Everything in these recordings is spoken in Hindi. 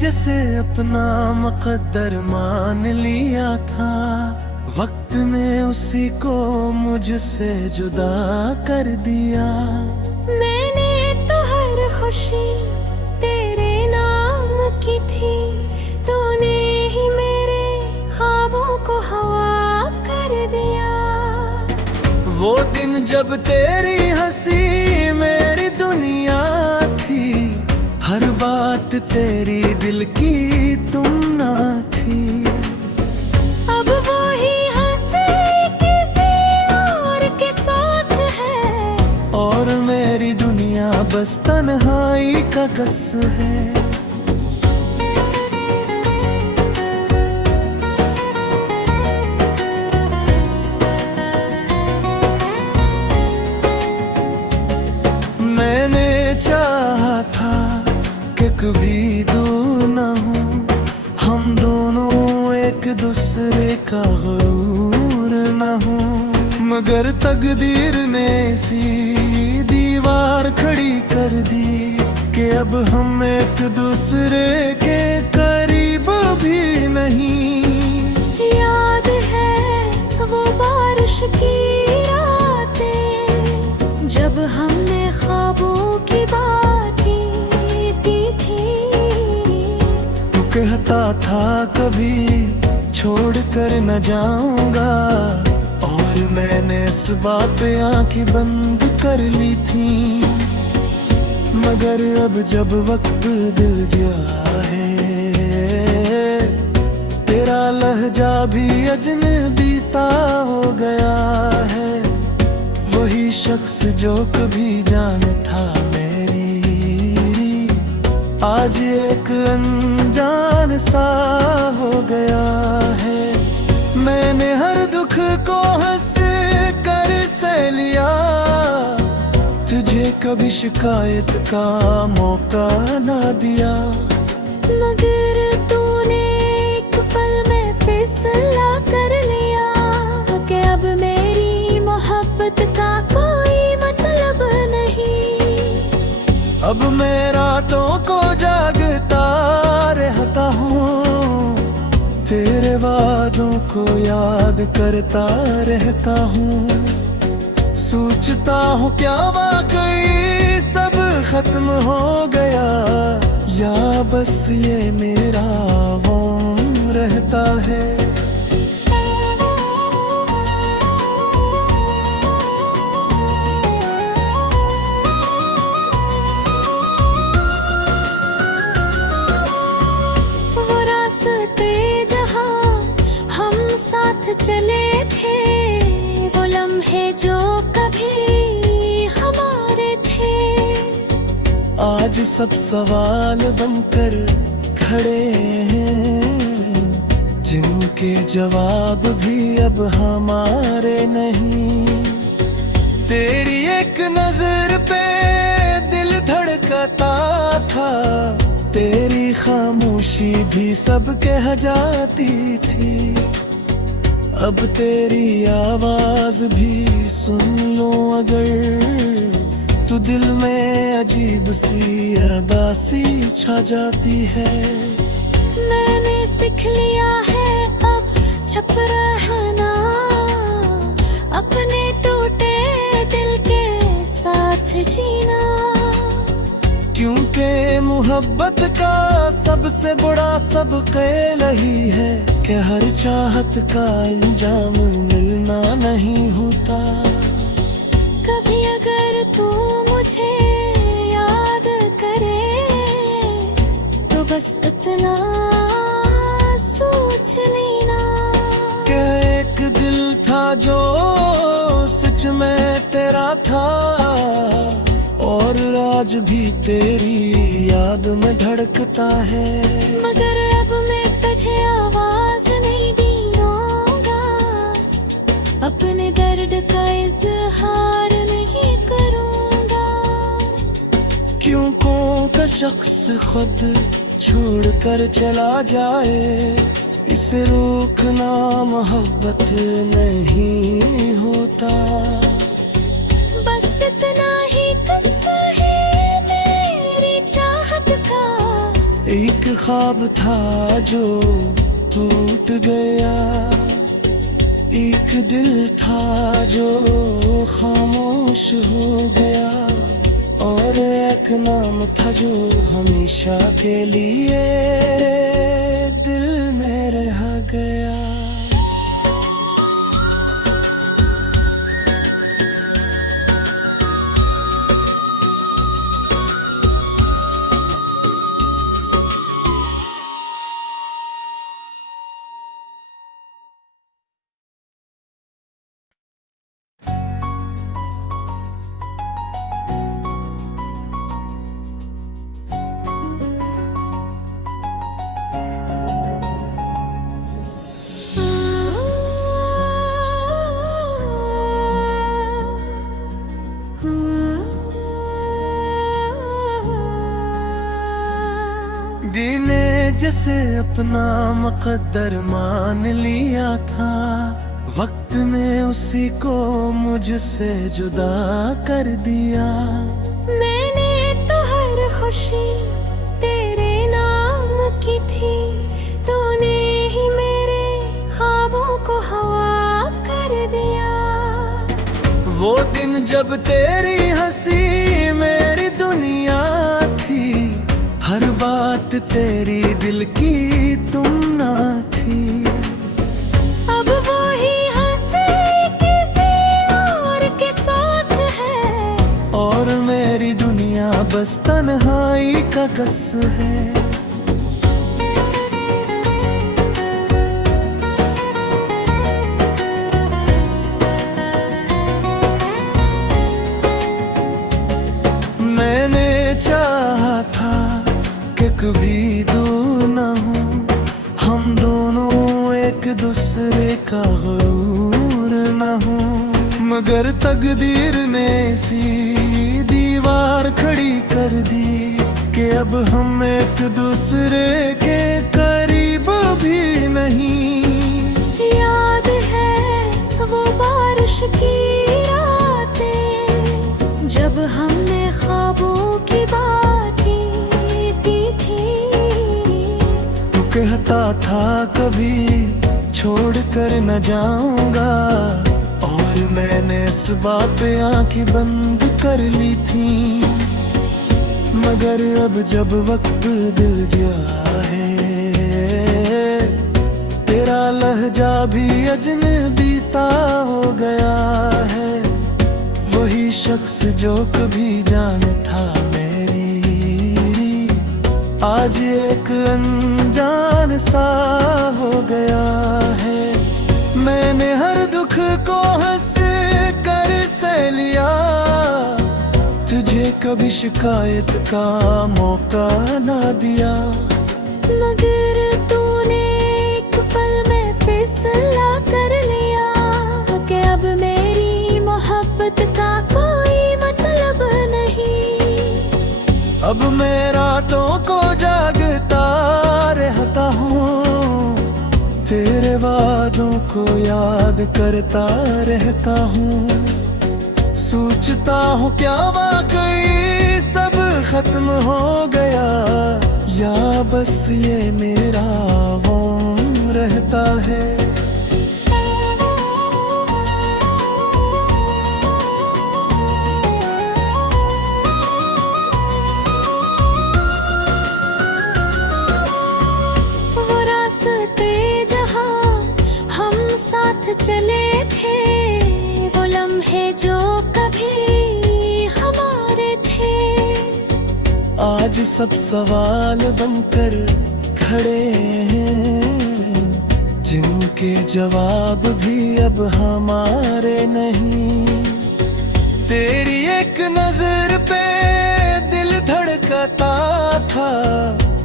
जिसे अपना मुकद्दर मान लिया था, वक्त ने उसी को मुझसे जुदा कर दिया। मैंने तो हर खुशी तेरे नाम की थी, तूने ही मेरे ख्वाबों को हवा कर दिया। वो दिन जब तेरी हंसी मेरी दुनिया थी, हर बात तेरी दिल की तुम ना थी। अब वो ही हंसी किसी और के साथ है, और मेरी दुनिया बस तन्हाई का गस है। मैंने चाहा था कि कभी दूर न हो, हम दोनों एक दूसरे का गरूर न हो, मगर तकदीर ने सी दीवार खड़ी कर दी कि अब हम एक दूसरे के करीब भी नहीं। याद है वो बारिश की रातें, जब हमने ख्वाबों की बातें की थी। तू कहता था कभी छोड़ कर न जाऊंगा, और मैंने इस बात पे आंखें बंद कर ली थी। मगर अब जब वक्त दिल गया है, तेरा लहजा भी अजनबी सा हो गया है। वही शख्स जो कभी जान था मेरी, आज एक अनजान सा हो गया है। मैंने हर दुख को हंस कर सह लिया, तुझे कभी शिकायत का मौका ना दिया। मगर तूने एक पल में फैसला कर लिया कि अब मेरी मोहब्बत का कोई मतलब नहीं। अब मैं रातों को जागता रहता हूँ, तेरे वादों को याद करता रहता हूँ। सोचता हूँ क्या वाकई सब खत्म हो गया, या बस ये मेरा गम रहता है। चले थे वो लम्हे जो कभी हमारे थे, आज सब सवाल बनकर खड़े हैं, जिनके जवाब भी अब हमारे नहीं। तेरी एक नजर पे दिल धड़कता था, तेरी खामोशी भी सब कह जाती थी। अब तेरी आवाज भी सुन लो अगर, तो दिल में अजीब सी अदासी छा जाती है। मैंने सीख लिया है अब छुप रहना, अपने टूटे दिल के साथ जीना। क्योंकि मोहब्बत का सबसे बड़ा सबक यही है कि हर चाहत का अंजाम मिलना नहीं होता। कभी अगर तू मुझे याद करे, तो बस इतना सोच लेना कि एक दिल था जो सच में तेरा था, और आज भी तेरी याद में धड़कता है। मगर अब मैं तुझे आवाज नहीं दूंगा, अपने दर्द का इजहार नहीं करूंगा। क्यों का शख्स खुद छोड़कर चला जाए, इसे रोकना मोहब्बत नहीं होता। बस इतना ही किस्सा है मेरी चाहत का, एक ख्वाब था जो टूट गया, एक दिल था जो खामोश हो गया, और एक नाम था जो हमेशा के लिए दिल में रह गया। दिने जैसे अपना मुकद्दर मान लिया था, वक्त ने उसी को मुझसे जुदा कर दिया। मैंने तो हर खुशी तेरे नाम की थी, तूने ही मेरे ख्वाबों को हवा कर दिया। वो दिन जब तेरी हंसी मेरी दुनिया थी, हर बात तेरी दिल की तुम ना थी। अब वो ही हंसी किसी और के साथ है, और मेरी दुनिया बस तन्हाई का गस है। मैंने चाहा था कि कभी दूर न हो, हम दोनों एक दूसरे का गरूर न हो, मगर तकदीर ने सी दीवार खड़ी कर दी कि अब हम एक दूसरे के करीब भी नहीं। याद है वो बारिश की रातें, जब हमने ख्वाबों की बातें की थी। तू कहता था कभी छोड़ कर न जाऊंगा, और मैंने इस बात पे आंखें बंद कर ली थी, मगर अब जब वक्त दिल गया है, तेरा लहजा भी अजनबी सा हो गया है। वही शख्स जो कभी जान था मेरी, आज एक अनजान सा हो गया है। मैंने हर दुख को हंस कर सह लिया, तुझे कभी शिकायत का मौका ना दिया। मगर तूने एक पल में फैसला कर लिया कि अब मेरी मोहब्बत का कोई मतलब नहीं। अब मैं रातों को जागता रहता हूँ, तेरे वादों को याद करता रहता हूँ। सोचता हूँ क्या वाकई सब खत्म हो गया, या बस ये मेरा गम रहता है। वो रास्ते जहाँ हम साथ चले थे, वो लम्हे जो कभी हमारे थे, आज सब सवाल बनकर खड़े हैं, जिनके जवाब भी अब हमारे नहीं। तेरी एक नजर पे दिल धड़कता था,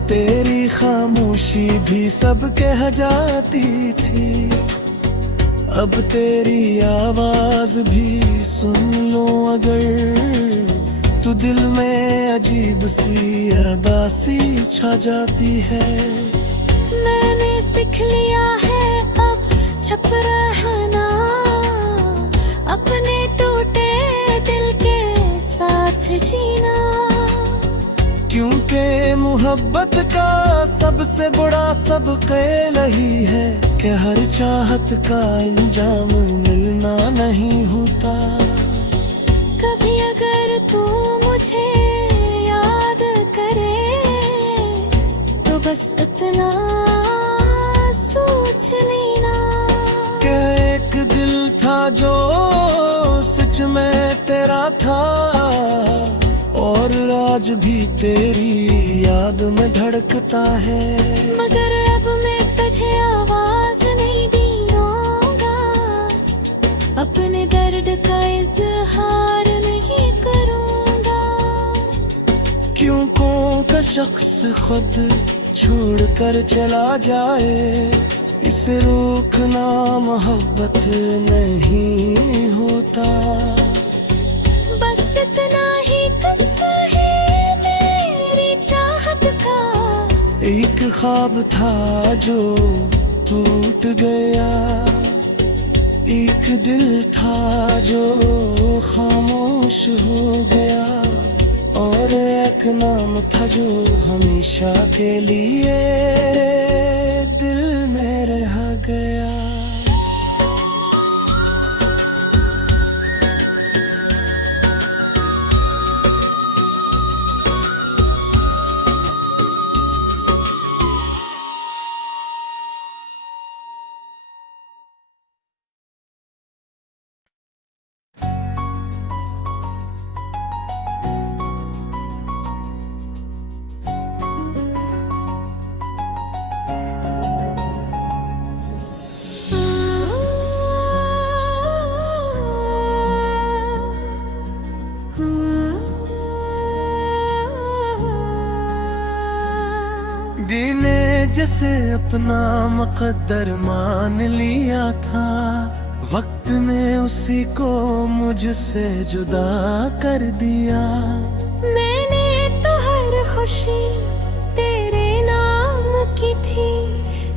तेरी खामोशी भी सब कह जाती थी। अब तेरी आवाज भी सुन लो अगर, तो दिल में अजीब सी उदासी छा जाती है। मैंने सीख लिया है अब छुप रहना, अपने टूटे दिल के साथ जीना। क्योंकि मोहब्बत का सबसे बड़ा सबक यही है कि हर चाहत का अंजाम मिलना नहीं होता। कभी अगर तू मुझे याद करे तो बस इतना सोच लेना कि एक दिल था जो सच में तेरा था, और आज भी तेरी याद में धड़कता है। मगर अब मैं तुझे आवाज नहीं दूंगा, अपने दर्द का इजहार नहीं करूंगा। क्यों का शख्स खुद छोड़कर चला जाए, इसे रोकना मोहब्बत नहीं होता। बस इतना ही किस्सा है मेरी चाहत का, एक ख्वाब था जो टूट गया, एक दिल था जो खामोश हो गया, और एक नाम था जो हमेशा के लिए दिल में रह गया। दिने जैसे अपना मुकद्दर मान लिया था, वक्त ने उसी को मुझसे जुदा कर दिया। मैंने तो हर खुशी तेरे नाम की थी,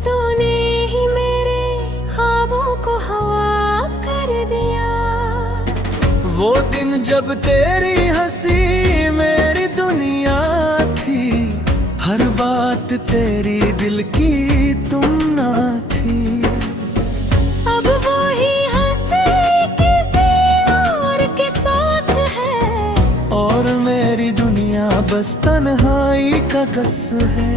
तूने ही मेरे ख्वाबों को हवा कर दिया। वो दिन जब तेरी हंसी मेरी दुनिया थी, हर बात तेरी दिल की तुम ना थी। अब वो ही हंसी किसी और के साथ है, और मेरी दुनिया बस तन्हाई का गस है।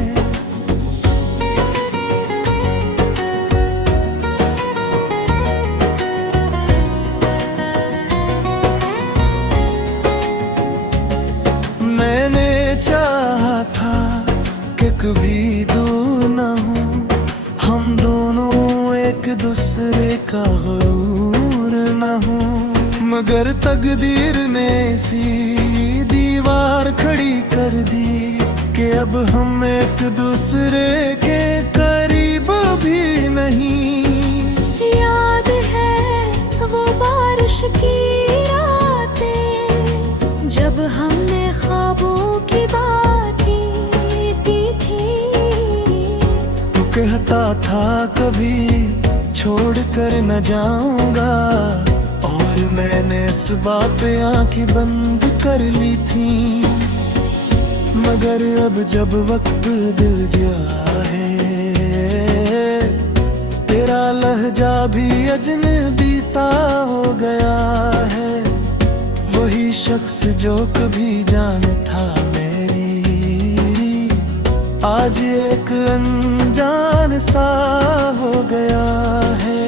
मैंने चाहा था कि कभी दूर न हो, हम दोनों एक दूसरे का गरूर न हो, मगर तकदीर ने सी दीवार खड़ी कर दी कि अब हम एक दूसरे के करीब भी नहीं। याद है वो बारिश की रातें, जब हमने ख्वाबों की बातें की थी। तू कहता था कभी छोड़ कर न जाऊंगा, और मैंने इस बात पे आंखें बंद कर ली थी। मगर अब जब वक्त बदल गया है, तेरा लहजा भी अजनबी सा हो गया है। वही शख्स जो कभी जान था मेरी, आज एक अनजान सा हो गया है।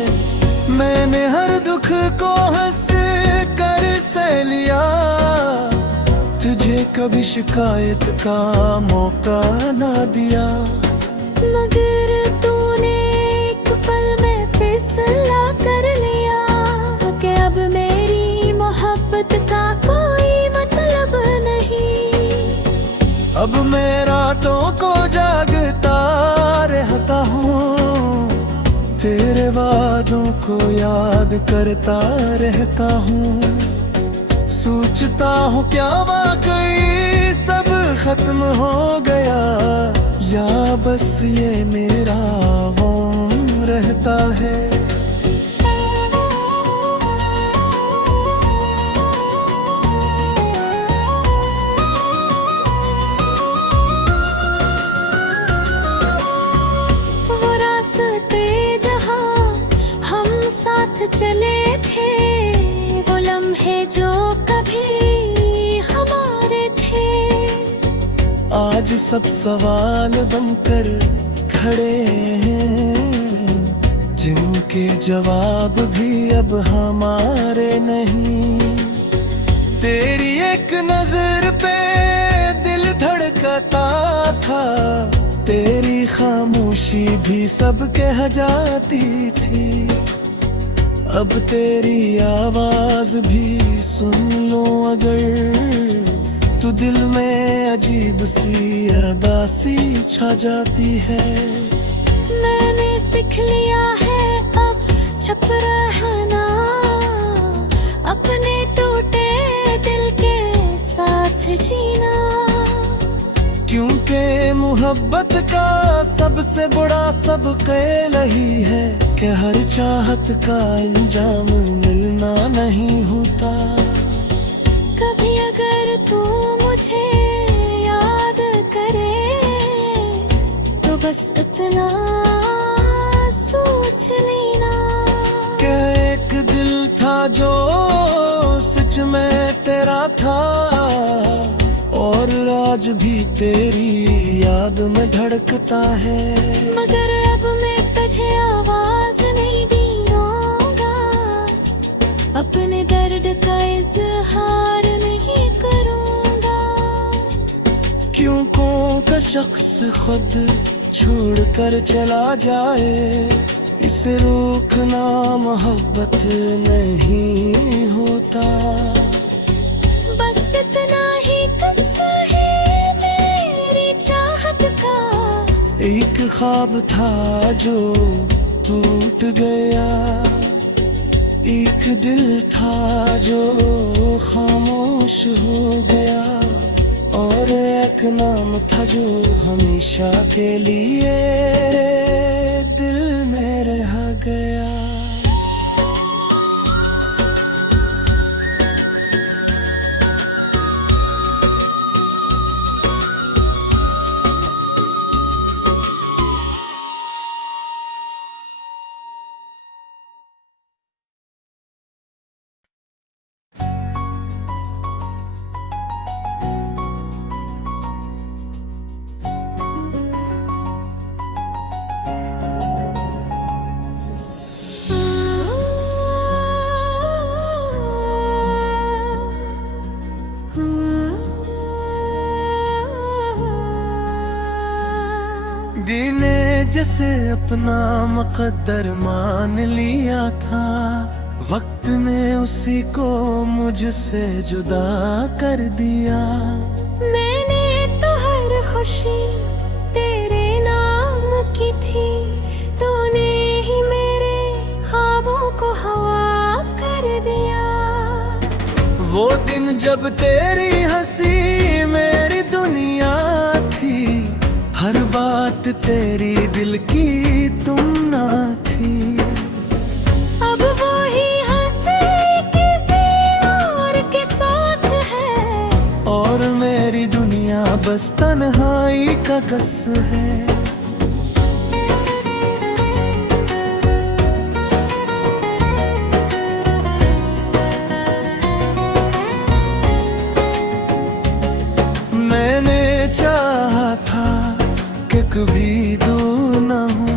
मैंने हर दुख को हंस कर सह लिया, तुझे कभी शिकायत का मौका ना दिया। मगर तूने एक पल में फैसला कर लिया कि अब मेरी मोहब्बत का कोई मतलब नहीं। अब मैं रातों को जागता रहता हूँ, तेरे वादों को याद करता रहता हूँ। सोचता हूँ क्या वाकई सब खत्म हो गया, या बस ये मेरा गम रहता है। थे जो कभी हमारे थे। आज सब सवाल बनकर खड़े हैं, जिनके जवाब भी अब हमारे नहीं। तेरी एक नजर पे दिल धड़कता था, तेरी खामोशी भी सब कह जाती थी। अब तेरी आवाज भी सुन लो अगर, तो दिल में अजीब सी उदासी छा जाती है। मैंने सीख लिया है अब छुप रहना, अपने टूटे दिल के साथ जीना। क्योंकि मोहब्बत का सबसे बड़ा सबक यही है कि हर चाहत का अंजाम मिलना नहीं होता। कभी अगर तू मुझे याद करे, तो बस इतना सोच लेना कि एक दिल था जो सच में तेरा था, और आज भी तेरी याद में धड़कता है। मगर अब मैं तुझे आवाज नहीं दूंगा, अपने दर्द का इजहार नहीं करूंगा। क्यों का शख्स खुद छोड़कर चला जाए, इसे रोकना मोहब्बत नहीं होता। बस इतना ही किस्सा है मेरी चाहत का, एक ख्वाब था जो टूट गया, एक दिल था जो खामोश हो गया, और एक नाम था जो हमेशा के लिए दिल में रह गया। दिने जैसे अपना मुकद्दर मान लिया था, वक्त ने उसी को मुझसे जुदा कर दिया। मैंने तो हर खुशी तेरे नाम की थी, तूने ही मेरे ख्वाबों को हवा कर दिया। वो दिन जब तेरी हंसी मेरी दुनिया थी, हर बात तेरी दिल की तुम ना थी। अब वो ही हंसी किसी और के साथ है, और मेरी दुनिया बस तन्हाई का गस है। मैंने चाहा था कि कभी दूर न हो,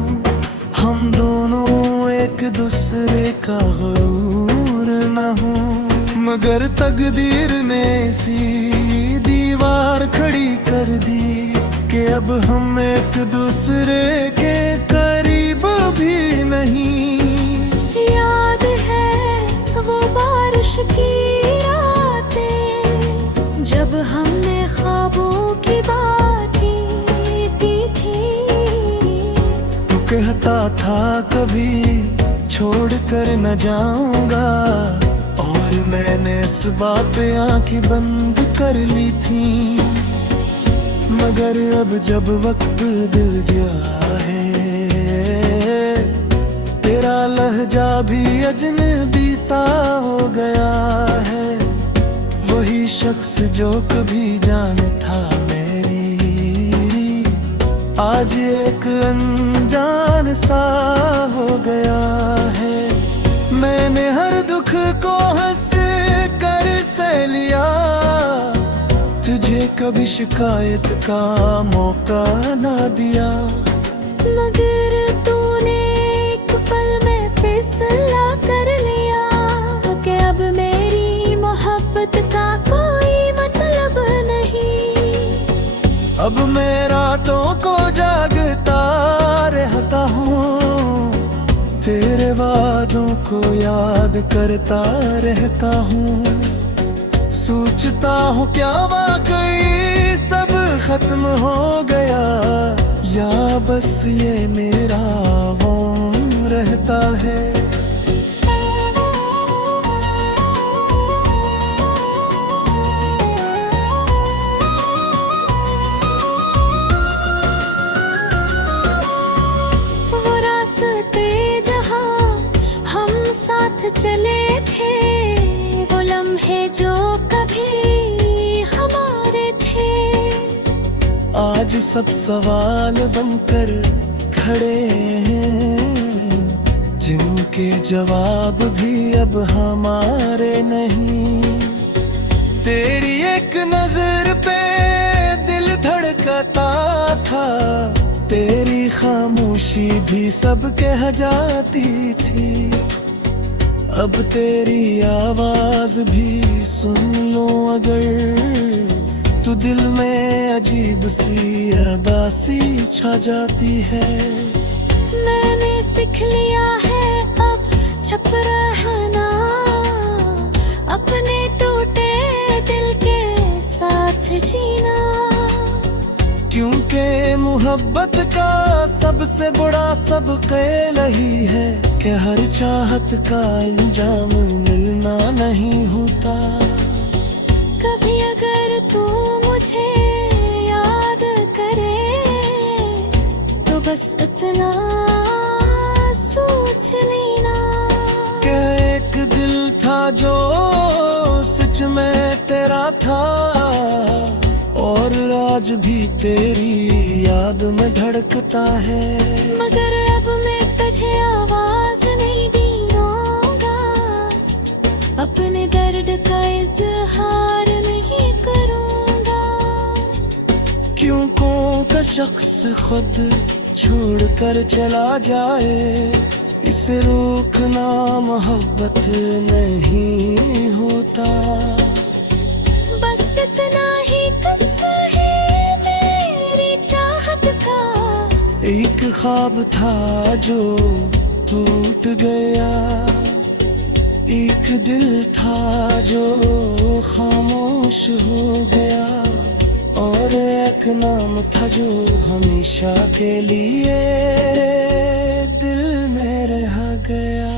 हम दोनों एक दूसरे का गरूर न हो, मगर तकदीर ने सी दीवार खड़ी कर दी कि अब हम एक दूसरे के करीब भी नहीं। याद है वो बारिश की रातें, जब हमने ख्वाबों की बातें की थी। तू कहता था कभी छोड़ कर न जाऊंगा, और मैंने इस बात पे आंखें बंद कर ली थी। मगर अब जब वक्त बदल गया है, तेरा लहजा भी अजनबी सा हो गया है। वही शख्स जो कभी जान था मेरी, आज एक अनजान सा हो गया है। मैंने हर दुख को हंस कभी शिकायत का मौका ना दिया। मगर तूने एक पल में फैसला कर लिया कि अब मेरी मोहब्बत का कोई मतलब नहीं। अब मैं रातों को जागता रहता हूँ, तेरे वादों को याद करता रहता हूँ। सोचता हूँ क्या वाकई सब खत्म हो गया, या बस ये मेरा गम रहता है। वो रास्ते जहाँ हम साथ चले थे, वो लम्हे जो कभी हमारे थे, आज सब सवाल बनकर खड़े हैं, जिनके जवाब भी अब हमारे नहीं। तेरी एक नजर पे दिल धड़कता था, तेरी खामोशी भी सब कह जाती थी। अब तेरी आवाज भी सुन लो अगर, तो दिल में अजीब सी उदासी छा जाती है। मैंने सीख लिया है अब छुप रहना, अपने टूटे दिल के साथ जीना। क्योंकि मोहब्बत का सबसे बड़ा सबक यही है कि हर चाहत का अंजाम मिलना नहीं होता। कभी अगर तू मुझे याद करे, तो बस इतना सोच लेना कि एक दिल था जो सच में तेरा था, और आज भी तेरी याद में धड़कता है। मगर अब मैं तुझे आवाज नहीं दूंगा, अपने दर्द का इजहार नहीं करूंगा। क्यों का शख्स खुद छोड़कर चला जाए, इसे रोकना मोहब्बत नहीं होता। बस इतना ही किस्सा है मेरी चाहत का, एक ख्वाब था जो टूट गया, एक दिल था जो खामोश हो गया, और एक नाम था जो हमेशा के लिए दिल में रह गया।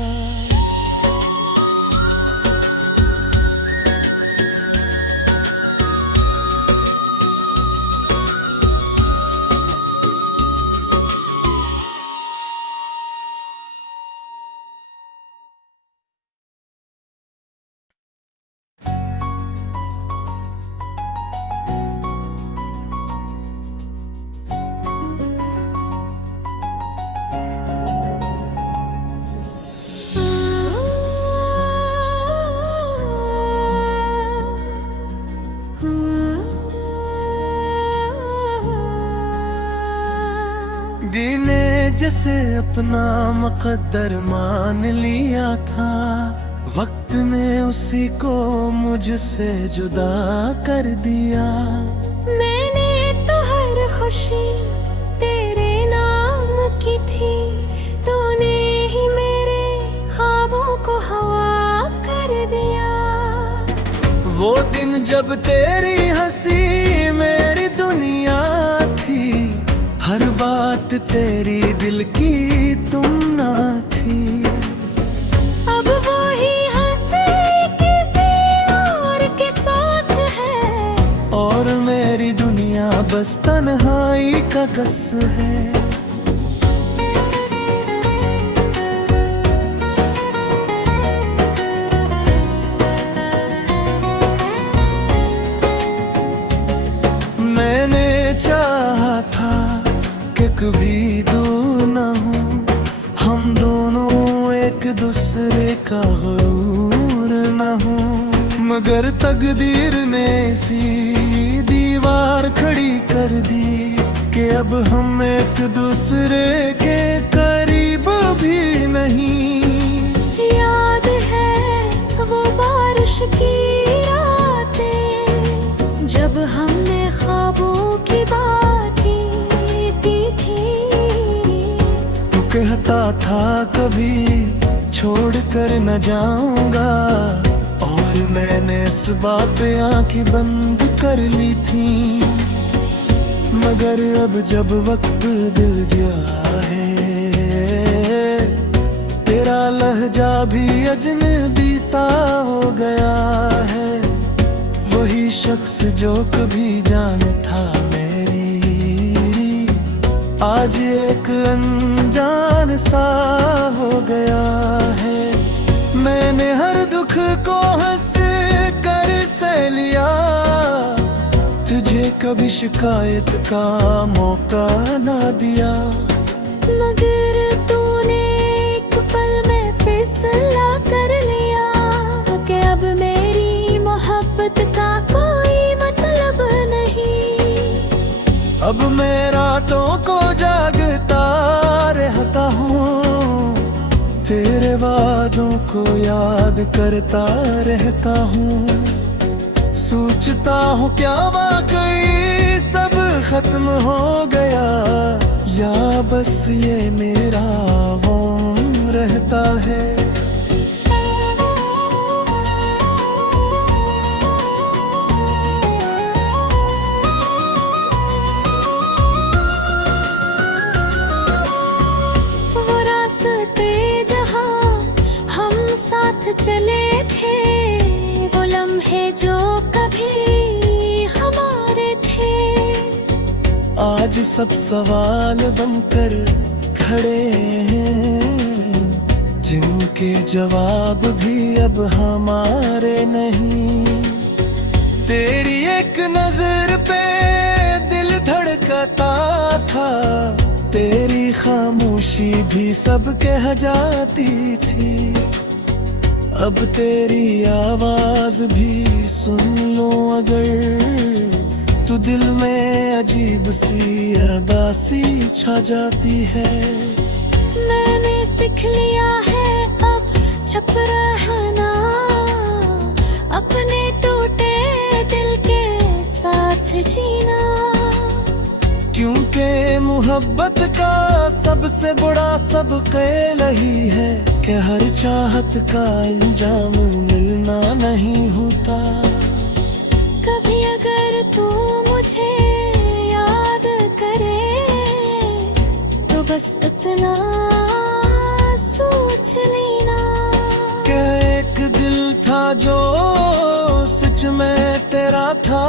दिने जैसे अपना मुकद्दर मान लिया था, वक्त ने उसी को मुझसे जुदा कर दिया। मैंने तो हर खुशी तेरे नाम की थी, तूने ही मेरे ख्वाबों को हवा कर दिया। वो दिन जब तेरी हंसी मेरी दुनिया थी, हर बात तेरी दिल की तुम ना थी। अब वो ही हंसी किसी और के साथ है, और मेरी दुनिया बस तन्हाई का गस है। मैंने चाहा था कि कभी दूर न हो, हम दोनों एक दूसरे का गरूर न हो, मगर तकदीर ने सी दीवार दीवार खड़ी कर दी कि अब हम एक दूसरे के करीब भी नहीं। याद है वो बारिश की रातें जब हमने ख्वाबों की बातें की थी। तू कहता था कभी छोड़ कर न जाऊंगा, और मैंने इस बात पे आंखें बंद कर ली थी। मगर अब जब वक्त दिल गया है, तेरा लहजा भी अजनबी सा हो गया है। वही शख्स जो कभी जान था मेरी, आज एक अनजान सा हो गया है। मैंने हर दुख को हंस कर सह लिया, तुझे कभी शिकायत का मौका ना दिया। मगर तूने एक पल में फैसला कर लिया कि अब मेरी मोहब्बत का कोई मतलब नहीं। अब मैं रातों को जागता रहता हूँ, तेरे वादों को याद करता रहता हूँ। सोचता हूँ क्या वाकई सब खत्म हो गया, या बस ये मेरा गम रहता है। चले थे वो लम्हे जो कभी हमारे थे, आज सब सवाल बनकर खड़े हैं, जिनके जवाब भी अब हमारे नहीं। तेरी एक नजर पे दिल धड़कता था, तेरी खामोशी भी सब कह जाती थी। अब तेरी आवाज भी सुन लो अगर, तो दिल में अजीब सी अदासी छा जाती है। मैंने सीख लिया है अब छुप रहना, अपने टूटे दिल के साथ जीना। क्योंकि मोहब्बत का सबसे बड़ा सबक यही है कि हर चाहत का अंजाम मिलना नहीं होता। कभी अगर तू मुझे याद करे तो बस इतना सोच लेना कि एक दिल था जो सच में तेरा था,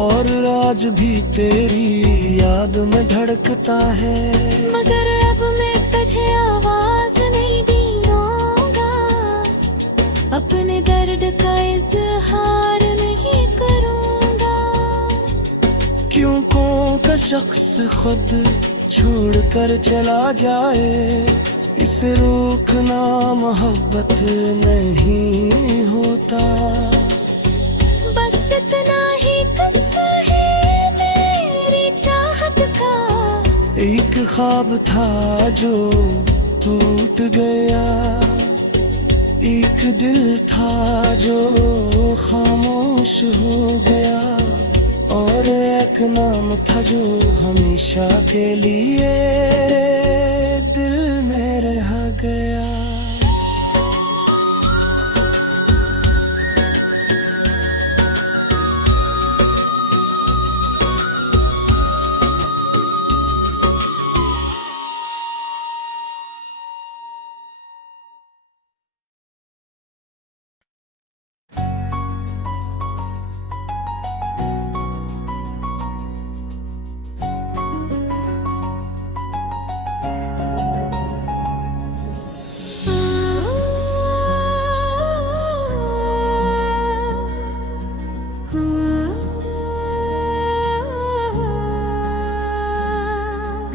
और आज भी तेरी याद में धड़कता है। मगर अब मैं तुझे आवाज नहीं दूंगा, अपने दर्द का इजहार नहीं करूंगा। क्यों का शख्स खुद छोड़कर चला जाए, इसे रोकना मोहब्बत नहीं होता। बस इतना ही किस्सा है मेरी चाहत का, एक ख्वाब था जो टूट गया, एक दिल था जो खामोश हो गया, और एक नाम था जो हमेशा के लिए दिल में रह गया।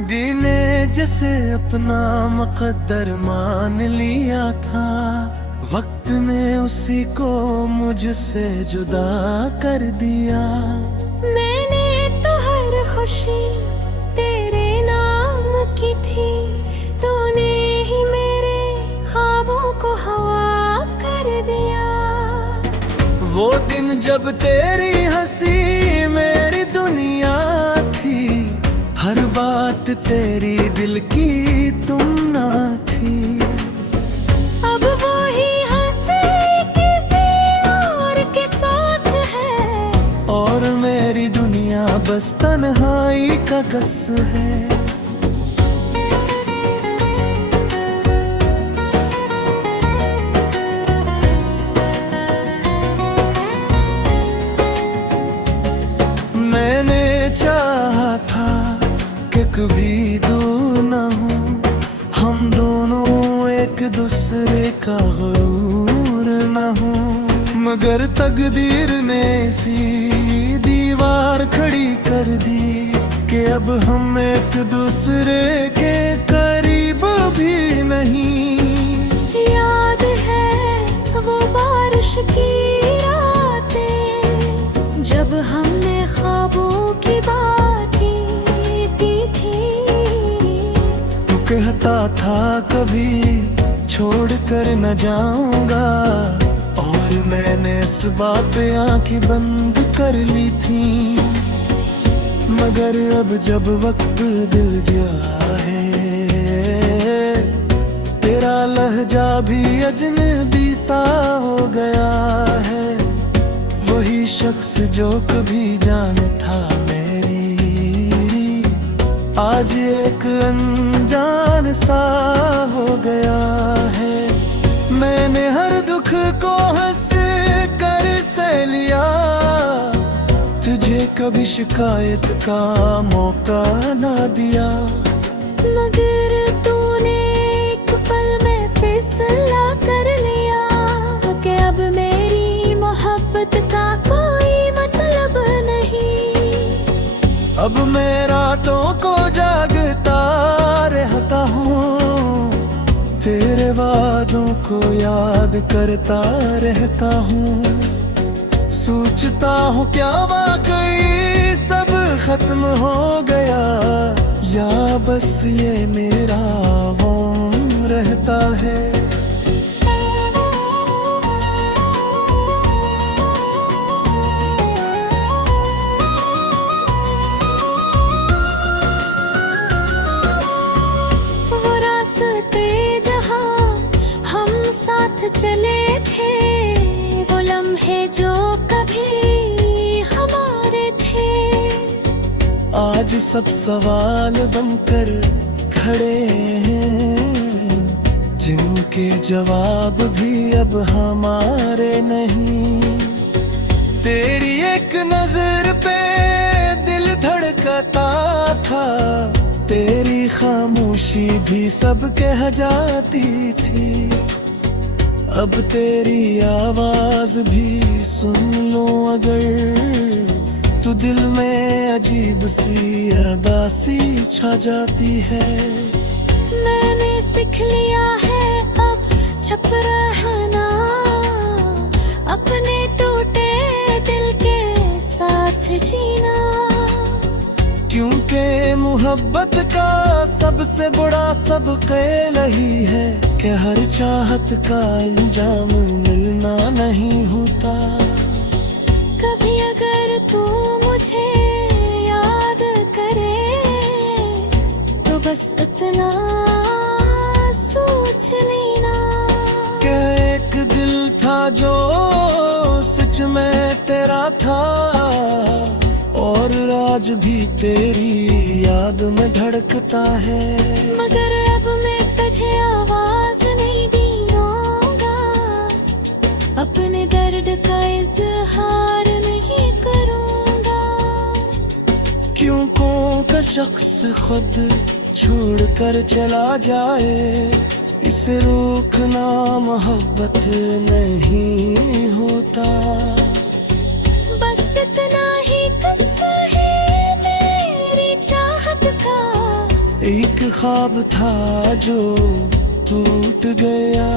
दिने जैसे अपना मुकद्दर मान लिया था, वक्त ने उसी को मुझसे जुदा कर दिया। मैंने तो हर खुशी तेरे नाम की थी, तूने ही मेरे ख्वाबों को हवा कर दिया। वो दिन जब तेरी हंसी मेरी दुनिया थी, हर बात तेरी दिल की तुम ना थी। अब वो ही हंसी किसी और के साथ है, और मेरी दुनिया बस तन्हाई का गस है। मैंने चाहा था कि कभी दूर न हो, हम दोनों एक दूसरे का गरूर न हो, मगर तकदीर ने सी दीवार खड़ी कर दी कि अब हम एक दूसरे के करीब भी नहीं। याद है वो बारिश की रातें, जब हमने ख्वाबों की बातें की थी। तू कहता था कभी छोड़ कर न जाऊंगा, और मैंने इस बात पे आंखें बंद कर ली थी। मगर अब जब वक्त दिल गया है, तेरा लहजा भी अजनबी सा हो गया है। वही शख्स जो कभी जान था मेरी, आज एक अनजान सा हो गया है। मैंने हर दुख को हंस कर सह लिया, तुझे कभी शिकायत का मौका ना दिया। मगर तूने एक पल में फैसला कर लिया कि अब मेरी मोहब्बत का कोई मतलब नहीं। अब मैं रातों को जागता रहता हूँ, तेरे वादों को याद करता रहता हूँ। सोचता हूँ क्या वाकई सब खत्म हो गया, या बस ये मेरा गम रहता है। वो रास्ते जहाँ हम साथ चले थे, वो लम्हे जो कभी हमारे थे, आज सब सवाल बनकर खड़े हैं, जिनके जवाब भी अब हमारे नहीं। तेरी एक नजर पे दिल धड़कता था, तेरी खामोशी भी सब कह जाती थी। अब तेरी आवाज भी सुन लो अगर, तो दिल में अजीब सी उदासी छा जाती है। मैंने सीख लिया है अब छुप रहना, अपने टूटे दिल के साथ जीना। क्योंकि मोहब्बत का सबसे बड़ा सबक यही है कि हर चाहत का अंजाम मिलना नहीं होता। कभी अगर तू मुझे याद करे, तो बस इतना सोच लेना कि एक दिल था जो सच में तेरा था, और आज भी तेरी याद में धड़कता है। मगर अब मैं तुझे आवाज नहीं दूंगा, अपने दर्द का इजहार नहीं करूंगा। क्यों का शख्स खुद छोड़कर चला जाए, इसे रोकना मोहब्बत नहीं होता। बस इतना ही किस्सा है मेरी चाहत का, एक ख्वाब था जो टूट गया,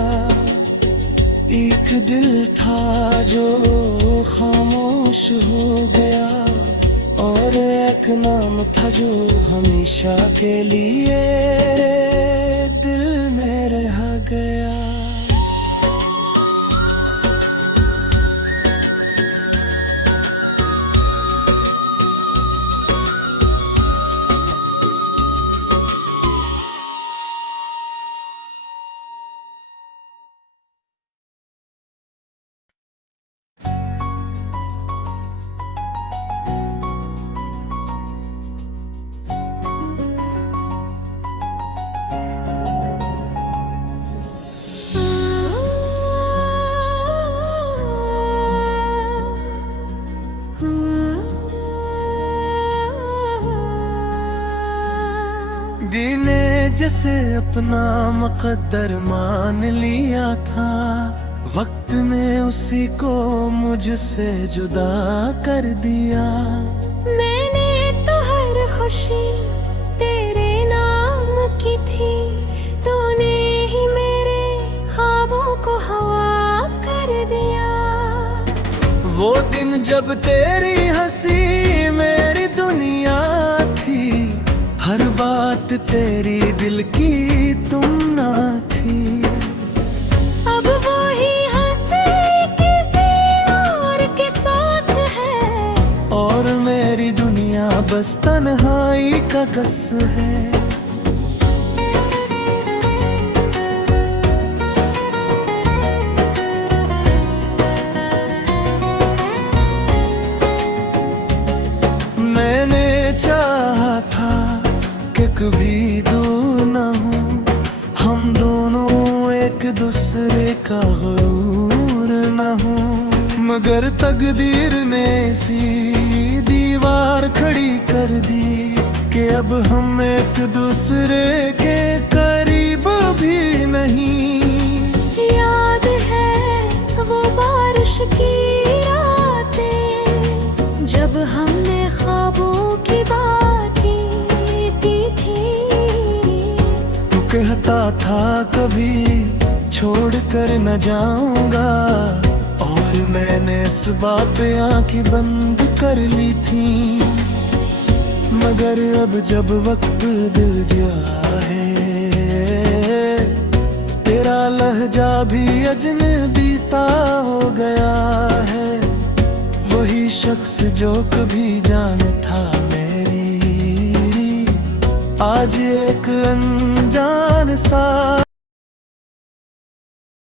एक दिल था जो खामोश हो गया। और एक नाम था जो हमेशा के लिए दिल में रह गया। दिने जैसे अपना मुकद्दर मान लिया था, वक्त ने उसी को मुझसे जुदा कर दिया। मैंने तो हर खुशी तेरे नाम की थी, तूने ही मेरे ख्वाबों को हवा कर दिया। वो दिन जब तेरी हंसी मेरी दुनिया थी, हर बात तेरी दिल की तुम ना थी। अब वो ही हंसी किसी और के साथ है, और मेरी दुनिया बस तन्हाई का गस है। मैंने चाहा था कि कभी दूर न हो, हम दोनों एक दूसरे का गुरूर न हो, मगर तकदीर ने सी दीवार खड़ी कर दी कि अब हम एक दूसरे के करीब भी नहीं। याद है वो बारिश की रातें, जब हमने ख्वाबों की बातें की थी। तू कहता था कभी छोड़ कर न जाऊंगा, और मैंने इस बात पे आंखें बंद कर ली थी। मगर अब जब वक्त बदल गया है, तेरा लहजा भी अजनबी सा हो गया है। वही शख्स जो कभी जान था मेरी, आज एक अनजान सा